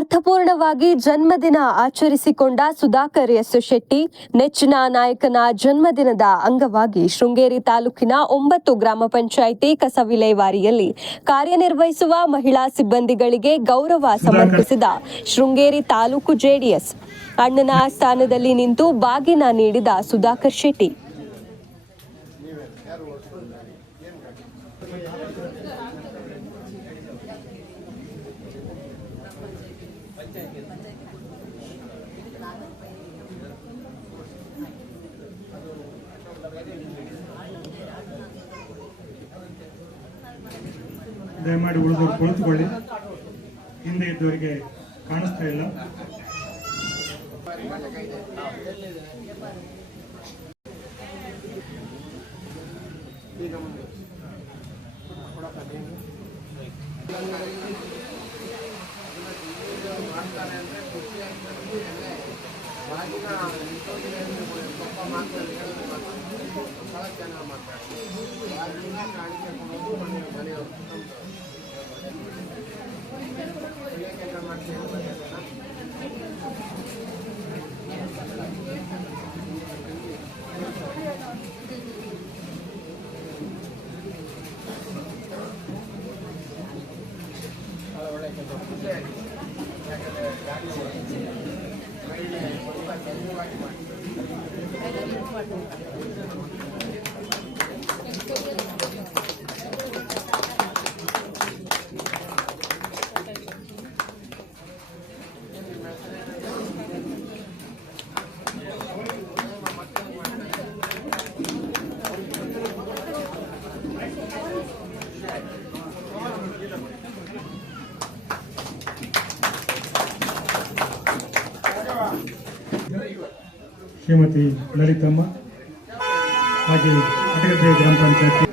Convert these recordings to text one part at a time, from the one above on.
ಅರ್ಥಪೂರ್ಣವಾಗಿ ಜನ್ಮದಿನ ಆಚರಿಸಿಕೊಂಡ ಸುಧಾಕರ್ ಎಸ್ ಶೆಟ್ಟಿ ನೆಚ್ಚಿನ ನಾಯಕನ ಜನ್ಮದಿನದ ಅಂಗವಾಗಿ ಶೃಂಗೇರಿ ತಾಲೂಕಿನ 9 ಗ್ರಾಮ ಪಂಚಾಯಿತಿ ಕಸ ವಿಲೇವಾರಿಯಲ್ಲಿ ಕಾರ್ಯನಿರ್ವಹಿಸುವ ಮಹಿಳಾ ಸಿಬ್ಬಂದಿಗಳಿಗೆ ಗೌರವ ಸಮರ್ಪಿಸಿದ ಶೃಂಗೇರಿ ತಾಲೂಕು ಜೆಡಿಎಸ್ ಅಣ್ಣನ ಸ್ಥಾನದಲ್ಲಿ ನಿಂತು ಬಾಗಿನ ನೀಡಿದ ಸುಧಾಕರ್ ಶೆಟ್ಟಿ. ದಯಮಾಡಿ ಉಳಿದವರು ಕುಳಿತುಕೊಳ್ಳಿ. ಹಿಂದೆ ಇದ್ದವರಿಗೆ ಕಾಣಿಸ್ತಾ ಇಲ್ಲ. ಶ್ರೀಮತಿ ಲಲಿತಮ್ಮ ಹಾಗೆ ಅಟಗದ್ದೆ ಗ್ರಾಮ ಪಂಚಾಯತಿ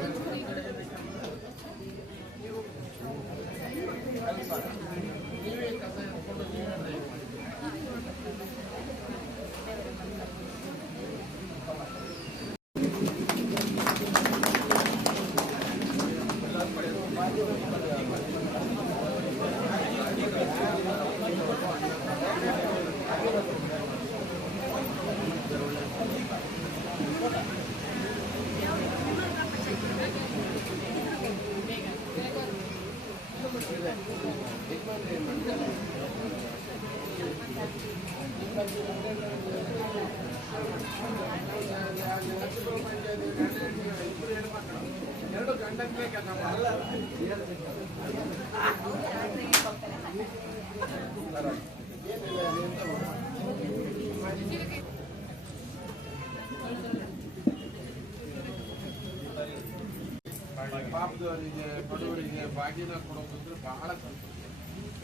ಪಾಪದವರಿಗೆ ಬಡವರಿಗೆ ಬಾಗಿನ ಕೊಡೋದಂದ್ರೆ ಬಹಳ ಸಂತೋಷ.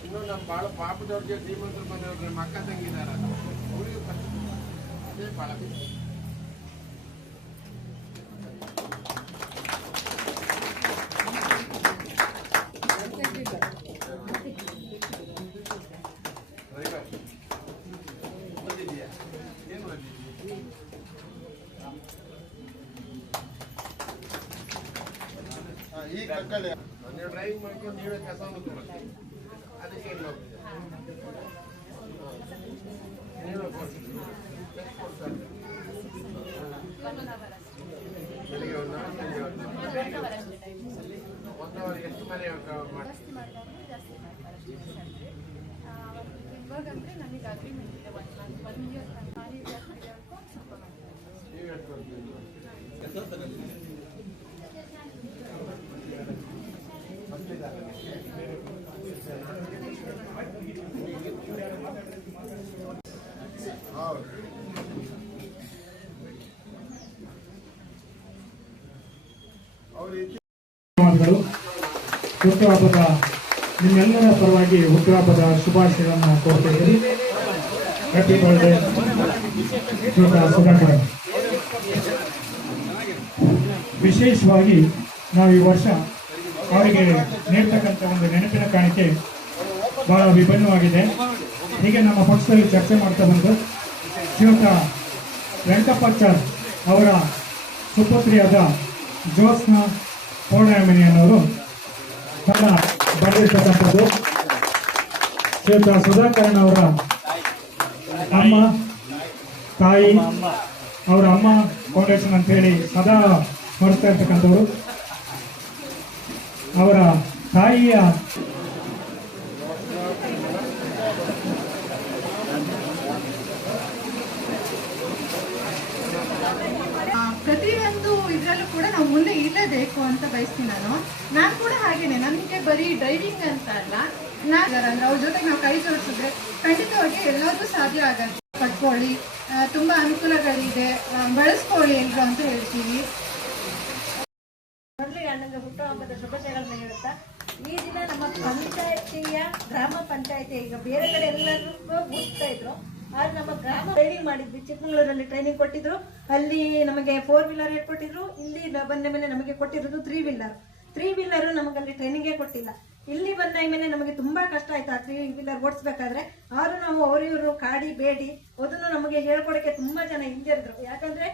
ಇನ್ನು ನಮ್ಮ ಭಾಳ ಪಾಪದವ್ರಿಗೆ ಶ್ರೀಮಂತರ ಮನೆಯವ್ರಿಗೆ ಮಕ್ಕ ತಂಗಿದಾರ ಅವರಿಗೆ ಅದೇ ಭಾಳ ಏನು ಈಗ ನೀವು ಡ್ರೈವಿಂಗ್ ಮಾಡ್ಕೊಂಡು ನೀವೇ ಕಸವನ್ನು ತಗೊಳ್ಳಿ. ಅದಕ್ಕೆ ಬೆಳಿಗ್ಗೆ ಒಂದು ಸಂಜೆ ಒಂದು 1 ಅವರ್ ಎಷ್ಟು ಮನೆ ಹುಟ್ಟುಹಬ್ಬದ ನಿಮ್ಮೆಲ್ಲರ ಪರವಾಗಿ ಹುಟ್ಟುಹಬ್ಬದ ಶುಭಾಶಯಗಳನ್ನು ಕೋರುತ್ತಿದ್ದೀರಿ. Happy birthday Sudhakar. ವಿಶೇಷವಾಗಿ ನಾವು ಈ ವರ್ಷ ಅವರಿಗೆ ನೀಡ್ತಕ್ಕಂಥ ಒಂದು ನೆನಪಿನ ಕಾಣಿಕೆ ಬಹಳ ವಿಭಿನ್ನವಾಗಿದೆ. ಹೀಗೆ ನಮ್ಮ ಪಕ್ಷದಲ್ಲಿ ಚರ್ಚೆ ಮಾಡ್ತಾ ಬಂದು ಶ್ರೀಯುತ ವೆಂಕಪ್ಪಾಚಾರ್ ಅವರ ಸುಪುತ್ರಿಯಾದ ಜ್ಯೋತ್ಸ್ನಾ ಪೌರ್ಣಮಿನಿ ಅನ್ನೋರು ತನ್ನ ಬಂದಿರ್ತಕ್ಕಂಥದ್ದು. ಶ್ರೀಯುತ ಸುಧಾಕರನ್ ಅವರ ಅಮ್ಮ ತಾಯಿ, ಅವರ ಅಮ್ಮ ಫೌಂಡೇಶನ್ ಅಂತ ಹೇಳಿ ಸದಾ ಮಾಡಿಸ್ತಾ ಇರ್ತಕ್ಕಂಥವ್ರು. ಅವರ ತಾಯಿಯ ಪ್ರತಿಯೊಂದು ಇದರಲ್ಲೂ ಕೂಡ ನಾವು ಮುಂದೆ ಇರಲೇಬೇಕು ಅಂತ ಬಯಸ್ತೀನಿ. ನಾನು ಕೂಡ ಹಾಗೇನೆ. ನನಗೆ ಬರೀ ಡ್ರೈವಿಂಗ್ ಅಂತ ಅಲ್ಲ, ಅಂದ್ರೆ ಅವ್ರ ಜೊತೆಗೆ ನಾವು ಕೈ ಜೋಡಿಸಿದ್ರೆ ಖಂಡಿತವಾಗಿ ಎಲ್ಲಾದ್ರೂ ಸಾಧ್ಯ ಆಗತ್ತೆ. ಪಡ್ಕೊಳ್ಳಿ, ತುಂಬಾ ಅನುಕೂಲಗಳಿದೆ, ಬಳಸ್ಕೊಳ್ಳಿ ಎಲ್ರು ಅಂತ ಹೇಳ್ತೀವಿ. ಮೊದಲಿಗೆ ಅಣ್ಣಂಗೆ ಹುಟ್ಟುಹಬ್ಬದ ಶುಭಾಶಯಗಳನ್ನ ಹೇಳುತ್ತಾ, ಈ ದಿನ ನಮ್ಮ ಪಂಚಾಯತಿಯ ಗ್ರಾಮ ಪಂಚಾಯತಿ ಈಗ ಬೇರೆ ಕಡೆ ಎಲ್ಲರೂ ಗುರ್ತಾ ಇದ್ರು, ಆದ್ರೆ ನಮ್ಮ ಗ್ರಾಮ ಟ್ರೈನಿಂಗ್ ಮಾಡಿದ್ವಿ. ಚಿಕ್ಕಮಗಳೂರಲ್ಲಿ ಟ್ರೈನಿಂಗ್ ಕೊಟ್ಟಿದ್ರು, ಅಲ್ಲಿ ನಮಗೆ 4 ವೀಲರ್ ಹೇಳ್ಕೊಟ್ಟಿದ್ರು. ಇಲ್ಲಿ ಬಂದ ಮೇಲೆ ನಮಗೆ ಕೊಟ್ಟಿರೋದು 3 ವೀಲರ್. 3 ವೀಲರ್ ನಮಗಲ್ಲಿ ಟ್ರೈನಿಂಗೇ ಕೊಟ್ಟಿಲ್ಲ. ಇಲ್ಲಿ ಬಂದ ಮೇಲೆ ನಮಗೆ ತುಂಬಾ ಕಷ್ಟ ಆಯ್ತು ಆ 3 ವೀಲರ್ ಓಡಿಸ್ಬೇಕಾದ್ರೆ. ಆದ್ರೂ ನಾವು ಅವರಿವರು ಕಾಡಿ ಬೇಡಿ ಅದನ್ನು ನಮಗೆ ಹೇಳ್ಕೊಡಕ್ಕೆ ತುಂಬಾ ಜನ ಹಿಂಜರಿದ್ರು. ಯಾಕಂದ್ರೆ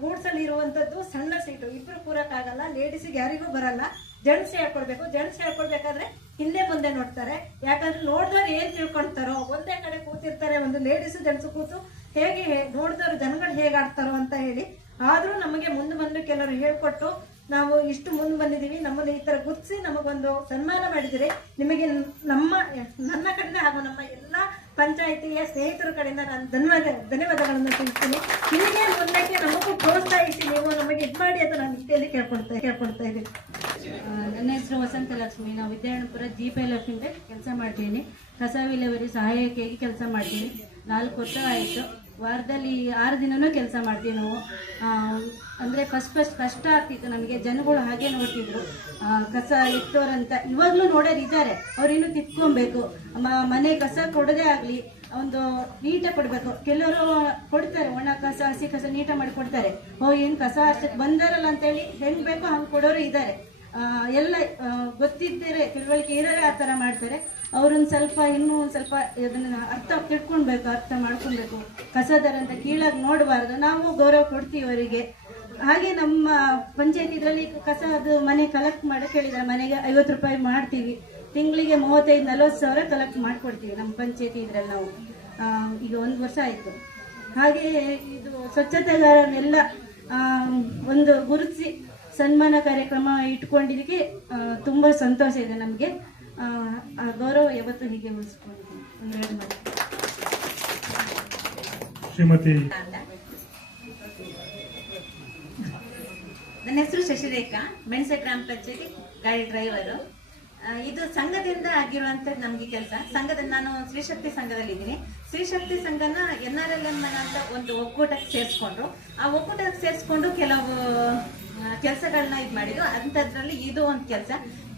ಗೂಡ್ಸ್ ಅಲ್ಲಿ ಇರುವಂತದ್ದು ಸಣ್ಣ ಸೀಟು, ಇಬ್ರು ಕೂರಕ್ಕಾಗಲ್ಲ, ಲೇಡೀಸಿಗೆ ಯಾರಿಗೂ ಬರಲ್ಲ, ಜೆಂಟ್ಸ್ ಹೇಳ್ಕೊಡ್ಬೇಕು. ಜೆಂಟ್ಸ್ ಹೇಳ್ಕೊಡ್ಬೇಕಾದ್ರೆ ಹಿಂದೆ ಮುಂದೆ ನೋಡ್ತಾರೆ. ಯಾಕಂದ್ರೆ ನೋಡಿದವ್ರು ಏನ್ ತಿಳ್ಕೊಂತಾರೋ, ಒಂದೇ ಕಡೆ ಕೂತಿರ್ತಾರೆ, ಒಂದು ಲೇಡೀಸ್ ಜೆಂಟ್ಸ್ ಕೂತು ಹೇಗೆ ನೋಡಿದವ್ರು ಜನಗಳು ಹೇಗೆ ಆಡ್ತಾರೋ ಅಂತ ಹೇಳಿ. ಆದ್ರೂ ನಮಗೆ ಮುಂದೆ ಬಂದು ಕೆಲವರು ಹೇಳ್ಕೊಟ್ಟು ನಾವು ಇಷ್ಟು ಮುಂದೆ ಬಂದಿದ್ದೀವಿ. ನಮ್ಮನ್ನು ಈ ತರ ಗುರ್ತಿಸಿ ನಮಗೊಂದು ಸನ್ಮಾನ ಮಾಡಿದರೆ ನಿಮಗೆ ನನ್ನ ಕಡೆಯಿಂದ ಹಾಗೂ ನಮ್ಮ ಎಲ್ಲಾ ಪಂಚಾಯಿತಿಯ ಸ್ನೇಹಿತರ ಕಡೆಯಿಂದ ನಾನು ಧನ್ಯವಾದಗಳನ್ನು ತಿಳಿಸ್ತೀನಿ. ಹೀಗೆ ಮುಂದಕ್ಕೆ ನಮಗೂ ಪ್ರೋತ್ಸಾಹಿಸಿ ನೀವು ನಮಗೆ ಇದು ಮಾಡಿ ಅಂತ ನಾನು ಇಷ್ಟೆಯಲ್ಲಿ ಕೇಳ್ಕೊಳ್ತಾ ಇದ್ದೀನಿ. ನನ್ನ ಹೆಸರು ವಸಂತ ಲಕ್ಷ್ಮಿ. ನಾವು ವಿದ್ಯಾರಣ್ಯಪುರ GPLF ಇಂದ ಕೆಲಸ ಮಾಡ್ತೀನಿ. ಕಸ ವಿಲೇವಾರಿ ಸಹಾಯಕಿಯಾಗಿ ಕೆಲಸ ಮಾಡ್ತೀನಿ. 4 ವರ್ಷ ಆಯಿತು. ವಾರದಲ್ಲಿ 6 ದಿನನೂ ಕೆಲಸ ಮಾಡ್ತೀವಿ ನಾವು. ಅಂದರೆ ಫಸ್ಟ್ ಕಷ್ಟ ಆಗ್ತಿತ್ತು ನಮಗೆ. ಜನಗಳು ಹಾಗೆ ನೋಡ್ತಿದ್ರು, ಕಸ ಇಟ್ಟೋರಂತ. ಇವಾಗಲೂ ನೋಡೋರು ಇದ್ದಾರೆ, ಅವ್ರಿನ್ನೂ ಕಿತ್ಕೊಬೇಕು. ಮನೆ ಕಸ ಕೊಡೋದೇ ಆಗಲಿ ಒಂದು ನೀಟಾಗಿ ಕೊಡಬೇಕು. ಕೆಲವರು ಕೊಡ್ತಾರೆ ಒಣ ಕಸ ಹಸಿ ಕಸ ನೀಟಾಗಿ ಮಾಡಿ ಕೊಡ್ತಾರೆ. ಏನು ಕಸ ಅಷ್ಟಕ್ಕೆ ಬಂದಾರಲ್ಲ ಅಂತೇಳಿ ಹೆಂಗೆ ಬೇಕೋ ಹಂಗೆ ಕೊಡೋರು ಇದ್ದಾರೆ. ಎಲ್ಲ ಗೊತ್ತಿದ್ದರೆ ತಿಳುವಳಿಕೆ ಇರೋರೆ ಆ ಥರ ಮಾಡ್ತಾರೆ. ಅವ್ರನ್ನ ಸ್ವಲ್ಪ ಇನ್ನೂ ಸ್ವಲ್ಪ ಅದನ್ನ ಅರ್ಥ ಮಾಡ್ಕೊಳ್ಬೇಕು. ಕಸದರ ಅಂತ ಕೀಳಾಗಿ ನೋಡಬಾರ್ದು. ನಾವು ಗೌರವ ಕೊಡ್ತೀವಿ ಅವರಿಗೆ. ಹಾಗೆ ನಮ್ಮ ಪಂಚಾಯತ್ ಇದರಲ್ಲಿ ಕಸ ಅದು ಮನೆ ಕಲೆಕ್ಟ್ ಮಾಡಕ್ಕೆ ಹೇಳಿದ್ದಾರೆ. ಮನೆಗೆ 50 ರೂಪಾಯಿ ಮಾಡ್ತೀವಿ. ತಿಂಗಳಿಗೆ 35-40 ಸಾವಿರ ಕಲೆಕ್ಟ್ ಮಾಡ್ಕೊಡ್ತೀವಿ ನಮ್ಮ ಪಂಚಾಯತಿ ಇದರಲ್ಲಿ ನಾವು. ಈಗ 1 ವರ್ಷ ಆಯಿತು. ಹಾಗೆ ಇದು ಸ್ವಚ್ಛತೆಗಾರನ್ನೆಲ್ಲ ಒಂದು ಗುರುತಿಸಿ ಸನ್ಮಾನ ಕಾರ್ಯಕ್ರಮ ಇಟ್ಕೊಂಡಿದ್ದಕ್ಕೆ ತುಂಬ ಸಂತೋಷ ಇದೆ ನಮಗೆ. ಆ ಗೌರವ ಯಾವತ್ತೂ ಹೀಗೆ ಉಳಿಸ್ಕೊಂಡಿದ್ದೀನಿ. ಒಂದೆರಡು ಮಾತು. ಶ್ರೀಮತಿ ನನ್ನ ಹೆಸರು ಶಶಿರೇಖಾ, ಮೆಣಸೆ ಗ್ರಾಮ ಪಂಚಾಯತಿ ಗಾಡಿ ಡ್ರೈವರು. ಇದು ಸಂಘದಿಂದ ಆಗಿರುವಂತದ್ದು ನಮ್ಗೆ ಕೆಲಸ. ನಾನು ಶ್ರೀಶಕ್ತಿ ಸಂಘದಲ್ಲಿ ಇದ್ದೀನಿ. ಶ್ರೀಶಕ್ತಿ ಸಂಘನ NRLM ಅಂತ ಒಂದು ಒಕ್ಕೂಟಕ್ಕೆ ಸೇರಿಸ್ಕೊಂಡ್ರು. ಆ ಒಕ್ಕೂಟಕ್ಕೆ ಸೇರಿಸ್ಕೊಂಡು ಕೆಲವು ಕೆಲಸಗಳನ್ನ ಇದು ಮಾಡಿದ್ರು. ಅಂಥದ್ರಲ್ಲಿ ಇದು ಒಂದು ಕೆಲಸ.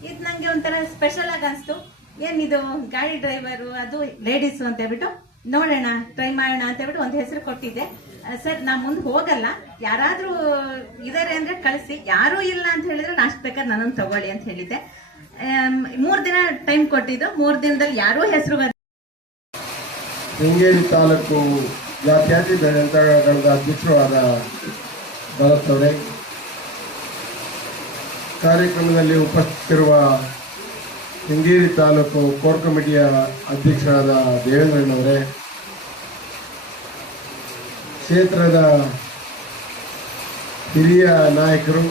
ಇದು ನಂಗೆ ಒಂಥರ ಸ್ಪೆಷಲ್ ಆಗಿ ಅನಿಸ್ತು. ಏನಿದು ಗಾಡಿ ಡ್ರೈವರು, ಅದು ಲೇಡೀಸು ಅಂತ ಹೇಳ್ಬಿಟ್ಟು ನೋಡೋಣ, ಟ್ರೈ ಮಾಡೋಣ ಅಂತ ಹೇಳ್ಬಿಟ್ಟು ಒಂದು ಹೆಸರು ಕೊಟ್ಟಿದ್ದೆ. ಸರ್ ನಾ ಮುಂದೆ ಹೋಗಲ್ಲ, ಯಾರಾದ್ರೂ ಇದಾರೆ ಅಂದ್ರೆ ಕಳಿಸಿ, ಯಾರೂ ಇಲ್ಲ ಅಂತ ಹೇಳಿದ್ರೆ ಲಾಸ್ಟ್ ಬೇಕಾದ್ರೆ ನನ್ನನ್ನು ತಗೊಳ್ಳಿ ಅಂತ ಹೇಳಿದ್ದೆ. 3 ದಿನ ಟೈಮ್ ಕೊಟ್ಟಿದ್ದು. 3 ದಿನದಲ್ಲಿ ಯಾರೂ ಹೆಸರು ಶೃಂಗೇರಿ ತಾಲೂಕು ಜಾತ್ಯತೀತ ಜನತಾದಳದ ಅಧ್ಯಕ್ಷರು ಆದ ಭರತ್ ಕಾರ್ಯಕ್ರಮದಲ್ಲಿ ಉಪಸ್ಥಿತಿರುವ ಶೃಂಗೇರಿ ತಾಲೂಕು ಕೋರ್ ಕಮಿಟಿಯ ಅಧ್ಯಕ್ಷರಾದ ದೇವೇಂದ್ರನವರೇ, ಕ್ಷೇತ್ರದ ಹಿರಿಯ ನಾಯಕರು,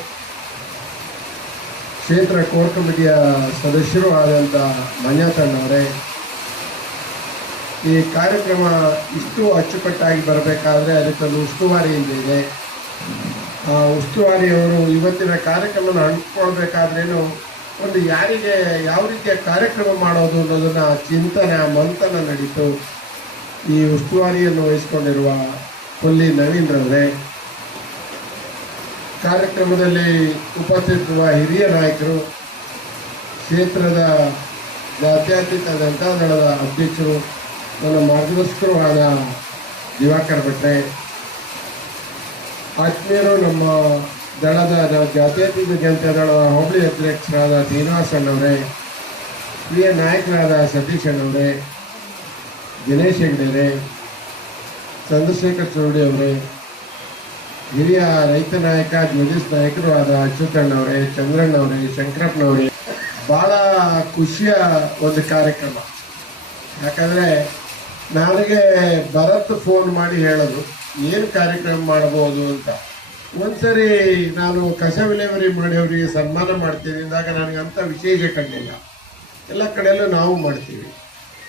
ಕ್ಷೇತ್ರ ಕೋರ್ ಕಮಿಟಿಯ ಸದಸ್ಯರು ಆದಂಥ ಮಂಜಾತಣ್ಣವರೇ, ಈ ಕಾರ್ಯಕ್ರಮ ಇಷ್ಟು ಅಚ್ಚುಕಟ್ಟಾಗಿ ಬರಬೇಕಾದ್ರೆ ಅದಕ್ಕೊಂದು ಉಸ್ತುವಾರಿಯಿಂದ ಇದೆ. ಆ ಉಸ್ತುವಾರಿಯವರು ಇವತ್ತಿನ ಕಾರ್ಯಕ್ರಮನ ಹಂಚ್ಕೊಳ್ಬೇಕಾದ್ರೇನು ಒಂದು ಯಾರಿಗೆ ಯಾವ ರೀತಿಯ ಕಾರ್ಯಕ್ರಮ ಮಾಡೋದು ಅನ್ನೋದನ್ನ ಚಿಂತನೆ ಮಂಥನ ನಡೀತು. ಈ ಉಸ್ತುವಾರಿಯನ್ನು ವಹಿಸಿಕೊಂಡಿರುವ ಕೊಲ್ಲಿ ನವೀನ್ರವರೇ, ಕಾರ್ಯಕ್ರಮದಲ್ಲಿ ಉಪಸ್ಥಿತರಿರುವ ಹಿರಿಯ ನಾಯಕರು, ಕ್ಷೇತ್ರದ ಜಾತ್ಯತೀತ ಜನತಾದಳದ ಅಧ್ಯಕ್ಷರು, ನನ್ನ ಮಾರ್ಗದರ್ಶಕರು ಆದ ದಿವಾಕರ್ ಭಟ್ರೆ, ಆತ್ಮೀಯರು, ನಮ್ಮ ದಳದ ಜಾತ್ಯತೀತ ಜನತಾದಳದ ಹೋಬಳಿ ಅಧ್ಯಕ್ಷರಾದ ಶ್ರೀನಿವಾಸ್ ಅಣ್ಣವರೇ, ಪ್ರಿಯ ನಾಯಕರಾದ ಸತೀಶ್ ಅಣ್ಣವರೇ, ದಿನೇಶ್ ಹೆಗ್ಡೆರೆ, ಚಂದ್ರಶೇಖರ್ ಚೌಡಿ ಅವರೇ, ಹಿರಿಯ ರೈತ ನಾಯಕ ಜ್ಯೋತಿಷ್ ನಾಯಕರು ಆದ ಅಚ್ಯುತಣ್ಣವರೇ, ಚಂದ್ರಣ್ಣವರೇ, ಶಂಕರಪ್ಪನವರೇ, ಭಾಳ ಖುಷಿಯ ಒಂದು ಕಾರ್ಯಕ್ರಮ. ಯಾಕಂದರೆ ನನಗೆ ಭರತ್ ಫೋನ್ ಮಾಡಿ ಹೇಳೋದು ಏನು ಕಾರ್ಯಕ್ರಮ ಮಾಡ್ಬೋದು ಅಂತ. ಒಂದ್ಸರಿ ನಾನು ಕಸ ವಿಲೇವಾರಿ ಮಾಡಿ ಅವರಿಗೆ ಸನ್ಮಾನ ಮಾಡ್ತೀನಿ ಅಂದಾಗ ನನಗಂತ ವಿಶೇಷ ಕಂಡಿಲ್ಲ. ಎಲ್ಲ ಕಡೆಯಲ್ಲೂ ನಾವು ಮಾಡ್ತೀವಿ.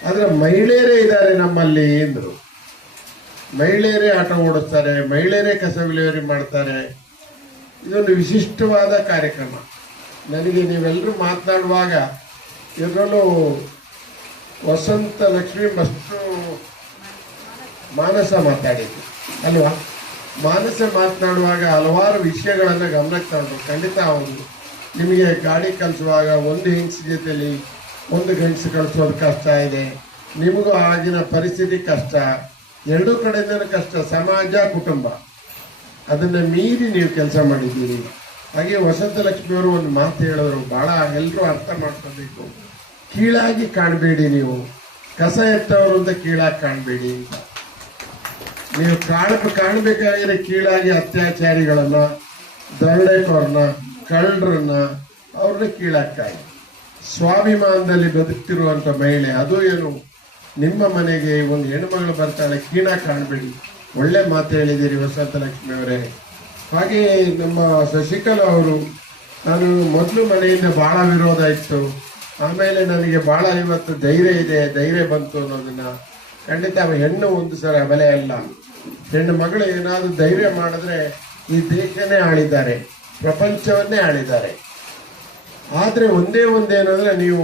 ಆದರೆ ಮಹಿಳೆಯರೇ ಇದ್ದಾರೆ ನಮ್ಮಲ್ಲಿ ಅಂದರು. ಮಹಿಳೆಯರೇ ಆಟೋ ಓಡಿಸ್ತಾರೆ, ಮಹಿಳೆಯರೇ ಕಸ ವಿಲೇವಾರಿ ಮಾಡ್ತಾರೆ. ಇದೊಂದು ವಿಶಿಷ್ಟವಾದ ಕಾರ್ಯಕ್ರಮ. ನನಗೆ ನೀವೆಲ್ಲರೂ ಮಾತನಾಡುವಾಗ ಇದರಲ್ಲೂ ವಸಂತ ಲಕ್ಷ್ಮಿ ಮಸ್ತು ಮಾನಸ ಮಾತಾಡಿದ್ದು ಅಲ್ವಾ? ಮಾನಸ ಮಾತನಾಡುವಾಗ ಹಲವಾರು ವಿಷಯಗಳನ್ನು ಗಮನಕ್ಕೆ ತಗೊಂಡು ಖಂಡಿತ ಅವರು ನಿಮಗೆ ಗಾಡಿ ಕಲಿಸುವಾಗ ಒಂದು ಹೆಂಗಸ ಜೊತೆಲಿ ಒಂದು ಗಂಡಸು ಕಳಿಸೋದು ಕಷ್ಟ ಇದೆ, ನಿಮಗೂ ಆಗಿನ ಪರಿಸ್ಥಿತಿ ಕಷ್ಟ, ಎರಡೂ ಕಡೆಯಿಂದನೂ ಕಷ್ಟ, ಸಮಾಜ ಕುಟುಂಬ ಅದನ್ನು ಮೀರಿ ನೀವು ಕೆಲಸ ಮಾಡಿದ್ದೀರಿ. ಹಾಗೆ ವಸಂತ ಲಕ್ಷ್ಮಿಯವರು ಒಂದು ಮಾತು ಹೇಳಿದ್ರು, ಭಾಳ ಎಲ್ಲರೂ ಅರ್ಥ ಮಾಡ್ಕೋಬೇಕು. ಕೀಳಾಗಿ ಕಾಣಬೇಡಿ, ನೀವು ಕಸ ಎತ್ತವರು ಅಂತ ಕೀಳಾಗಿ ಕಾಣಬೇಡಿ ಅಂತ. ನೀವು ಕಾಣಬೇಕಾಗಿರೋ ಕೀಳಾಗಿ ಅತ್ಯಾಚಾರಿಗಳನ್ನ, ದರೋಡೆಕೋರನ್ನ, ಕಳ್ಳರನ್ನ ಅವ್ರನ್ನ ಕೀಳಾಗ್ತಾಯಿ. ಸ್ವಾಭಿಮಾನದಲ್ಲಿ ಬದುಕ್ತಿರುವಂಥ ಮಹಿಳೆ, ಅದು ಏನು ನಿಮ್ಮ ಮನೆಗೆ ಒಂದು ಹೆಣ್ಮಗಳು ಬರ್ತಾಳೆ, ಕೀಳಾಗಿ ಕಾಣಬೇಡಿ. ಒಳ್ಳೆ ಮಾತು ಹೇಳಿದ್ದೀರಿ ವಸಂತ ಲಕ್ಷ್ಮಿ ಅವರೇ. ಹಾಗೆ ನಮ್ಮ ಶಶಿಕಲಾ ಅವರು, ನಾನು ಮೊದಲು ಮನೆಯಿಂದ ಭಾಳ ವಿರೋಧ ಇತ್ತು, ಆಮೇಲೆ ನನಗೆ ಭಾಳ ಇವತ್ತು ಧೈರ್ಯ ಇದೆ, ಧೈರ್ಯ ಬಂತು ಅನ್ನೋದನ್ನ ಖಂಡಿತ ಹೆಣ್ಣು ಒಂದು ಸಲ ಬೆಲೆ ಅಲ್ಲ. ಹೆಣ್ಣು ಮಗಳು ಏನಾದರೂ ಧೈರ್ಯ ಮಾಡಿದ್ರೆ ಈ ದೇಶನೇ ಆಳಿದ್ದಾರೆ, ಪ್ರಪಂಚವನ್ನೇ ಆಳಿದ್ದಾರೆ. ಆದರೆ ಒಂದೇನಂದ್ರೆ ನೀವು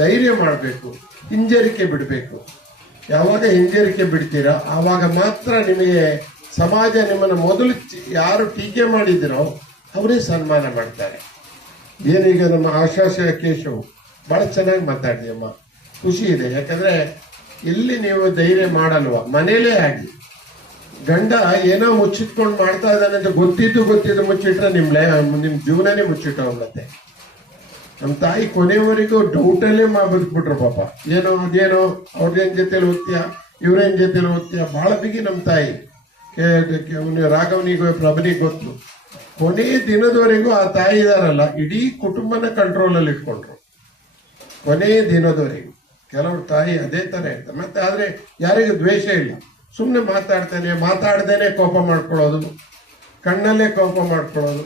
ಧೈರ್ಯ ಮಾಡಬೇಕು, ಹಿಂಜರಿಕೆ ಬಿಡಬೇಕು. ಯಾವಾಗ ಹಿಂಜರಿಕೆ ಬಿಡ್ತೀರೋ ಆವಾಗ ಮಾತ್ರ ನಿಮಗೆ ಸಮಾಜ ನಿಮ್ಮನ್ನು ಮೊದಲು ಯಾರು ಟೀಕೆ ಮಾಡಿದಿರೋ ಅವರೇ ಸನ್ಮಾನ ಮಾಡ್ತಾರೆ. ಏನೀಗ ನಮ್ಮ ಆಶಾಶ ಕೇಶವ್ ಭಾಳ ಚೆನ್ನಾಗಿ ಮಾತಾಡಿದೆಯಮ್ಮ, ಖುಷಿ ಇದೆ. ಯಾಕಂದರೆ ಇಲ್ಲಿ ನೀವು ಧೈರ್ಯ ಮಾಡಲ್ವ, ಮನೇಲೇ ಆಗಿ ಗಂಡ ಏನೋ ಮುಚ್ಚಿಟ್ಕೊಂಡು ಮಾಡ್ತಾ ಇದ್ದಾನೆ ಅಂತ ಗೊತ್ತಿದ್ದು ಮುಚ್ಚಿಟ್ರೆ ನಿಮ್ಮ ಜೀವನನೇ ಮುಚ್ಚಿಟ್ಟೋಗ್ಲತ್ತೆ. ನಮ್ಮ ತಾಯಿ ಕೊನೆಯವರೆಗೂ ಡೌಟಲ್ಲೇ ಬದುಕ್ಬಿಟ್ರು ಪಾಪ. ಅದೇನೋ ಅವ್ರದೇನ್ ಜೊತೆಲಿ ಓದ್ತೀಯ, ಇವ್ರೇನ್ ಜೊತೆಲಿ ಓದ್ತೀಯ, ಭಾಳ ಬಿಗಿ ನಮ್ಮ ತಾಯಿ. ರಾಘವನಿಗೂ ಪ್ರಭನಿಗೆ ಗೊತ್ತು. ಕೊನೆಯ ದಿನದವರೆಗೂ ಆ ತಾಯಿ ಇದಾರಲ್ಲ, ಇಡೀ ಕುಟುಂಬನ ಕಂಟ್ರೋಲಲ್ಲಿ ಇಟ್ಕೊಂಡ್ರು ಕೊನೆಯ ದಿನದವರೆಗೂ. ಕೆಲವ್ರ ತಾಯಿ ಅದೇ ಥರ ಇರ್ತಾರೆ. ಮತ್ತೆ ಆದರೆ ಯಾರಿಗೂ ದ್ವೇಷ ಇಲ್ಲ, ಸುಮ್ಮನೆ ಮಾತಾಡ್ದೇನೆ ಕೋಪ ಮಾಡ್ಕೊಳ್ಳೋದು, ಕಣ್ಣಲ್ಲೇ ಕೋಪ ಮಾಡ್ಕೊಳ್ಳೋದು,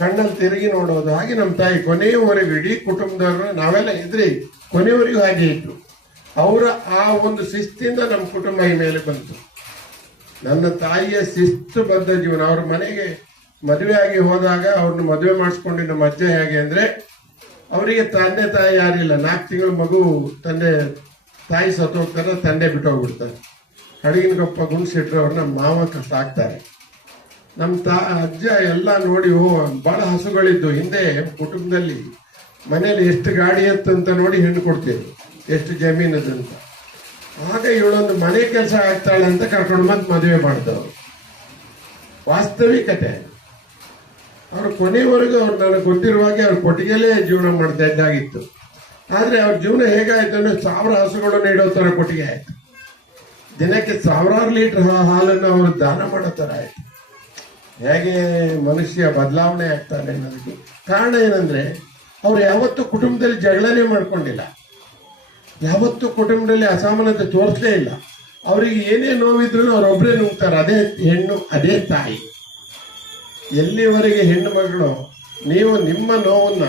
ಕಣ್ಣಲ್ಲಿ ತಿರುಗಿ ನೋಡೋದು. ಹಾಗೆ ನಮ್ಮ ತಾಯಿ ಕೊನೆಯವರೆಗೂ ಇಡೀ ಕುಟುಂಬದವರು ನಾವೆಲ್ಲ ಇದ್ರಿ ಕೊನೆಯವರೆಗೂ ಹಾಗೆ ಇತ್ತು. ಅವರ ಆ ಒಂದು ಶಿಸ್ತಿಂದ ನಮ್ಮ ಕುಟುಂಬ ಈ ಮೇಲೆ ಬಂತು. ನನ್ನ ತಾಯಿಯ ಶಿಸ್ತುಬದ್ಧ ಜೀವನ. ಅವ್ರ ಮನೆಗೆ ಮದುವೆ ಆಗಿ ಹೋದಾಗ ಅವ್ರನ್ನ ಮದುವೆ ಮಾಡಿಸ್ಕೊಂಡು ನಮ್ಮ ಅಜ್ಜ ಹೇಗೆ ಅಂದರೆ, ಅವರಿಗೆ ತಂದೆ ತಾಯಿ ಯಾರಿಲ್ಲ. 4 ತಿಂಗಳ ಮಗು ತಾಯಿ ಸತ್ತೋಗ್ತಾರೆ, ತಂದೆ ಬಿಟ್ಟು ಹೋಗ್ಬಿಡ್ತಾರೆ. ಅಡಿಗಿನ ಗಪ್ಪ ಗುಂಡ್ಸಿಟ್ರು ಅವ್ರನ್ನ ಮಾವ ಸಾಕ್ತಾರೆ. ನಮ್ಮ ಅಜ್ಜ ಎಲ್ಲ ನೋಡಿ ಭಾಳ ಹಸುಗಳಿದ್ದು ಹಿಂದೆ ಕುಟುಂಬದಲ್ಲಿ. ಮನೇಲಿ ಎಷ್ಟು ಗಾಡಿ ಅಂತ ನೋಡಿ ಹೆಣ್ಣು ಕೊಡ್ತಿದ್ರು, ಎಷ್ಟು ಜಮೀನದಂತ. ಆಗ ಇವಳೊಂದು ಮನೆ ಕೆಲಸ ಆಗ್ತಾಳೆ ಅಂತ ಕರ್ಕೊಂಡು ಮತ್ತೆ ಮದುವೆ ಮಾಡಿದವರು. ವಾಸ್ತವಿಕತೆ. ಅವ್ರ ಕೊನೆಯವರೆಗೂ ಅವ್ರು ನನಗೆ ಗೊತ್ತಿರುವಾಗೆ ಅವ್ರ ಕೊಟ್ಟಿಗೆಲೇ ಜೀವನ ಮಾಡ್ತಾ ಇದ್ದಾಗಿತ್ತು. ಆದರೆ ಅವ್ರ ಜೀವನ ಹೇಗಾಯ್ತು ಅಂದರೆ 1000 ಹಸುಗಳನ್ನು ಇಡೋ ಥರ ಕೊಟ್ಟಿಗೆ ಆಯ್ತು. ದಿನಕ್ಕೆ 1000 ಲೀಟರ್ ಹಾಲನ್ನು ಅವರು ದಾನ ಮಾಡೋ ಥರ ಆಯ್ತು. ಹೇಗೆ ಮನುಷ್ಯ ಬದಲಾವಣೆ ಆಗ್ತಾನೆ ಅನ್ನೋದಕ್ಕೆ ಕಾರಣ ಏನಂದ್ರೆ, ಅವ್ರು ಯಾವತ್ತೂ ಕುಟುಂಬದಲ್ಲಿ ಜಗಳನೇ ಮಾಡ್ಕೊಂಡಿಲ್ಲ, ಯಾವತ್ತೂ ಕುಟುಂಬದಲ್ಲಿ ಅಸಮಾನತೆ ತೋರಿಸಲೇ ಇಲ್ಲ. ಅವರಿಗೆ ಏನೇ ನೋವಿದ್ರು ಅವರೊಬ್ಬರೇ ನುಗ್ತಾರೆ. ಅದೇ ಹೆಣ್ಣು, ಅದೇ ತಾಯಿ. ಎಲ್ಲಿವರೆಗೆ ಹೆಣ್ಣು ಮಗಳು ನೀವು ನಿಮ್ಮ ನೋವನ್ನ,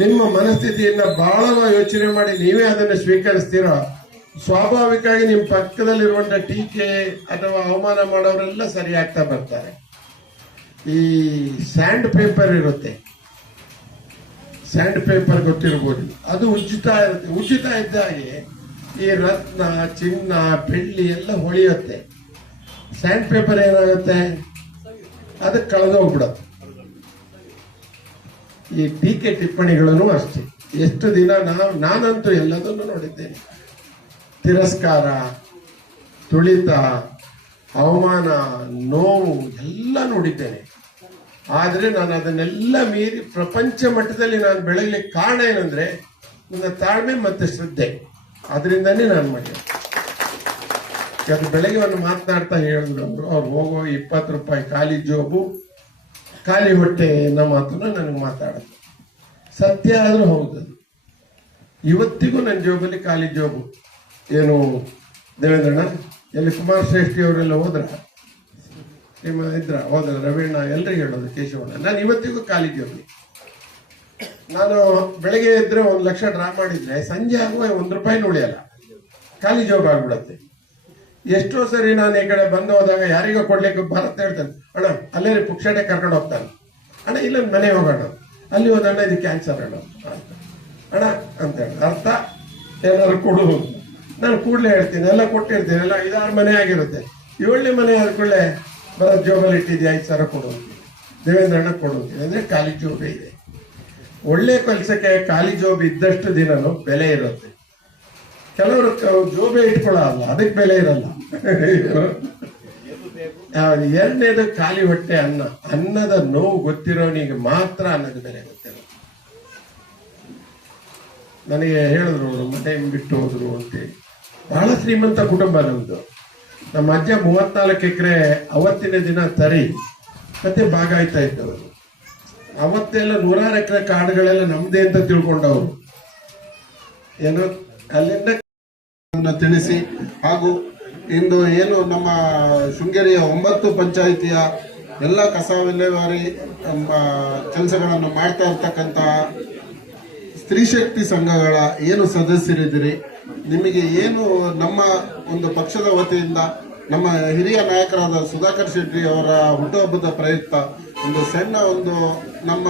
ನಿಮ್ಮ ಮನಸ್ಥಿತಿಯನ್ನ ಬಹಳ ಯೋಚನೆ ಮಾಡಿ ನೀವೇ ಅದನ್ನು ಸ್ವೀಕರಿಸ್ತೀರೋ, ಸ್ವಾಭಾವಿಕವಾಗಿ ನಿಮ್ಮ ಪಕ್ಕದಲ್ಲಿರುವಂಥ ಟೀಕೆ ಅಥವಾ ಅವಮಾನ ಮಾಡೋರೆಲ್ಲ ಸರಿಯಾಗ್ತಾ ಬರ್ತಾರೆ. ಈ ಸ್ಯಾಂಡ್ ಪೇಪರ್ ಇರುತ್ತೆ, ಸ್ಯಾಂಡ್ ಪೇಪರ್ ಗೊತ್ತಿರ್ಬೋದು, ಅದು ಉಜ್ಜುತ್ತಾ ಇರುತ್ತೆ. ಉಜ್ಜುತ್ತಾ ಇದ್ದಾಗೆ ಈ ರತ್ನ, ಚಿನ್ನ, ಬೆಳ್ಳಿ ಎಲ್ಲ ಹೊಳೆಯುತ್ತೆ. ಸ್ಯಾಂಡ್ ಪೇಪರ್ ಏನಾಗುತ್ತೆ, ಅದಕ್ಕೆ ಕಳೆದೋಗ್ಬಿಡುತ್ತೆ. ಈ ಟೀಕೆ ಟಿಪ್ಪಣಿಗಳನ್ನು ಅಷ್ಟೇ. ಎಷ್ಟು ದಿನ ನಾನಂತೂ ಎಲ್ಲದನ್ನು ನೋಡಿದ್ದೇನೆ. ತಿರಸ್ಕಾರ, ತುಳಿತ, ಅವಮಾನ, ನೋವು ಎಲ್ಲ ನೋಡಿದ್ದೇನೆ. ಆದರೆ ನಾನು ಅದನ್ನೆಲ್ಲ ಮೀರಿ ಪ್ರಪಂಚ ಮಟ್ಟದಲ್ಲಿ ನಾನು ಬೆಳಗ್ಲಿಕ್ಕೆ ಕಾರಣ ಏನಂದ್ರೆ ನನ್ನ ತಾಳ್ಮೆ ಮತ್ತು ಶ್ರದ್ಧೆ. ಅದರಿಂದನೇ ನಾನು ಮಾಡಿದೆ. ಅದು ಬೆಳಗ್ಗೆ ಒಂದು ಮಾತನಾಡ್ತಾ ಹೇಳಿದ್ರು ಅವ್ರು ಹೋಗೋ 20 ರೂಪಾಯಿ ಖಾಲಿ ಜೋಬು, ಖಾಲಿ ಹೊಟ್ಟೆ ಅನ್ನೋ ಮಾತನ್ನ ನನಗೆ ಮಾತಾಡೋದು ಸತ್ಯ ಆದರೂ ಹೌದು. ಇವತ್ತಿಗೂ ನನ್ನ ಜೋಬಲ್ಲಿ ಖಾಲಿ ಜೋಬು. ಏನು ದೇವೇಂದ್ರಣ್ಣ, ಎಲ್ಲಿ ಕುಮಾರ್ ಶ್ರೇಷ್ಠಿ ಅವರೆಲ್ಲ ಹೋದ್ರ, ನಿಮ್ಮ ಹೋದ್ರ, ರವೀಣ, ಎಲ್ರಿಗೂ ಹೇಳೋದು ಕೇಶವಣ್ಣ. ನಾನು ಇವತ್ತಿಗೂ ಖಾಲಿ ಜೋಬಿ. ನಾನು ಬೆಳಗ್ಗೆ ಇದ್ರೆ 1 ಲಕ್ಷ ಡ್ರಾ ಮಾಡಿದ್ರೆ ಸಂಜೆ ಆಗುವ 1 ರೂಪಾಯಿನೂ ಉಳಿಯಲ್ಲ, ಖಾಲಿ ಜೋಬ್ ಆಗ್ಬಿಡತ್ತೆ. ಎಷ್ಟೋ ಸರಿ ನಾನು ಈ ಕಡೆ ಬಂದು ಹೋದಾಗ ಯಾರಿಗೋ ಕೊಡ್ಲಿಕ್ಕೆ ಭಾರತ ಹೇಳ್ತಾನೆ, ಅಣ್ಣ ಅಲ್ಲೇ ಪುಕ್ಷಟೆ ಕರ್ಕೊಂಡು ಹೋಗ್ತಾನೆ, ಅಣ್ಣ ಇಲ್ಲ ಮನೆ ಹೋಗೋಣ, ಅಲ್ಲಿ ಹೋದಣ್ಣ ಇದು ಕ್ಯಾನ್ಸರ್ ಅಣ್ಣ ಅಣ್ಣ ಅಂತ ಹೇಳಿ ಅರ್ಥ ಏನಾದ್ರು ಕೊಡು. ನಾನು ಕೂಡಲೇ ಹೇಳ್ತೀನಿ, ಎಲ್ಲ ಕೊಟ್ಟಿರ್ತೀನಿ, ಎಲ್ಲ 5-6 ಮನೆ ಆಗಿರುತ್ತೆ. 7ನೇ ಮನೆ ಆದ ಕೂಡಲೇ ಬರೋ ಜೋಬಲ್ಲಿ ಇಟ್ಟಿದ್ದೆ 5,000 ಕೊಡುವಂತೀನಿ, ದೇವೇಂದ್ರ ಅಣ್ಣ ಕೊಡುವಂತೀನಿ. ಅಂದ್ರೆ ಖಾಲಿ ಜೋಬೆ ಇದೆ. ಒಳ್ಳೆ ಕೆಲಸಕ್ಕೆ ಖಾಲಿ ಜೋಬ್ ಇದ್ದಷ್ಟು ದಿನನೂ ಬೆಲೆ ಇರುತ್ತೆ. ಕೆಲವರು ಜೋಬೆ ಇಟ್ಕೊಳ್ಳಲ್ಲ, ಅದಕ್ಕೆ ಬೆಲೆ ಇರಲ್ಲ. ಎರಡನೇದು ಖಾಲಿ ಹೊಟ್ಟೆ ಅನ್ನ. ಅನ್ನದ ನೋವು ಗೊತ್ತಿರೋನಿಗೆ ಮಾತ್ರ ಅನ್ನದ ಬೆಲೆ ಗೊತ್ತಿರೋ. ನನಗೆ ಹೇಳಿದ್ರು ಅವರು ಮನೆ ಬಿಟ್ಟು ಹೋದ್ರು ಅಂತೇಳಿ. ಬಹಳ ಶ್ರೀಮಂತ ಕುಟುಂಬ ನಮ್ದು. ನಮ್ಮ ಅಜ್ಜ 34 ಎಕರೆ ಅವತ್ತಿನ ದಿನ ತರಿ ಮತ್ತೆ ಬಾಗಾಯ್ತಾ ಇದ್ದವರು. ಅವತ್ತೆಲ್ಲ 100 ಎಕರೆ ಕಾಡುಗಳೆಲ್ಲ ನಮ್ದೇ ಅಂತ ತಿಳ್ಕೊಂಡವರು. ಏನೋ ಅಲ್ಲಿಂದ ತಿಳಿಸಿ, ಹಾಗೂ ಇಂದು ಏನು ನಮ್ಮ ಶೃಂಗೇರಿಯ 9 ಪಂಚಾಯಿತಿಯ ಎಲ್ಲ ಕಸ ವಿಲೇವಾರಿ ಕೆಲಸಗಳನ್ನು ಮಾಡ್ತಾ ಇರ್ತಕ್ಕಂತಹ ಸ್ತ್ರೀ ಶಕ್ತಿ ಸಂಘಗಳ ಏನು ಸದಸ್ಯರಿದ್ದೀರಿ, ನಿಮಗೆ ಏನು ನಮ್ಮ ಒಂದು ಪಕ್ಷದ ವತಿಯಿಂದ ನಮ್ಮ ಹಿರಿಯ ನಾಯಕರಾದ ಸುಧಾಕರ್ ಶೆಟ್ಟಿ ಅವರ ಹುಟ್ಟುಹಬ್ಬದ ಪ್ರಯುಕ್ತ ಒಂದು ಸಣ್ಣ ಒಂದು ನಮ್ಮ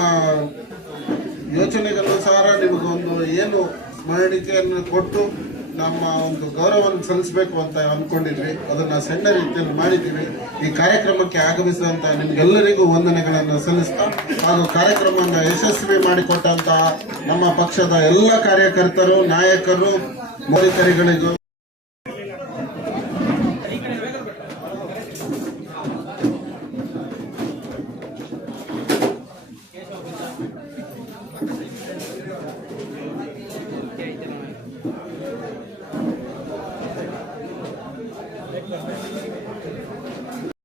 ಯೋಚನೆಗನುಸಾರ ನಿಮಗೊಂದು ಏನು ಸ್ಮರಣಿಕೆಯನ್ನು ಕೊಟ್ಟು ನಮ್ಮ ಒಂದು ಗೌರವವನ್ನು ಸಲ್ಲಿಸಬೇಕು ಅಂತ ಅಂದ್ಕೊಂಡಿದ್ವಿ. ಅದನ್ನ ಸಣ್ಣ ರೀತಿಯಲ್ಲಿ ಮಾಡಿದ್ದೀವಿ. ಈ ಕಾರ್ಯಕ್ರಮಕ್ಕೆ ಆಗಮಿಸಿದಂತ ನಿಮ್ಗೆಲ್ಲರಿಗೂ ವಂದನೆಗಳನ್ನು ಸಲ್ಲಿಸ್ತಾ, ಹಾಗೂ ಕಾರ್ಯಕ್ರಮವನ್ನು ಯಶಸ್ವಿ ಮಾಡಿಕೊಟ್ಟಂತಹ ನಮ್ಮ ಪಕ್ಷದ ಎಲ್ಲ ಕಾರ್ಯಕರ್ತರು, ನಾಯಕರು, ಮೋದಿಕರಿಗಳಿಗೂ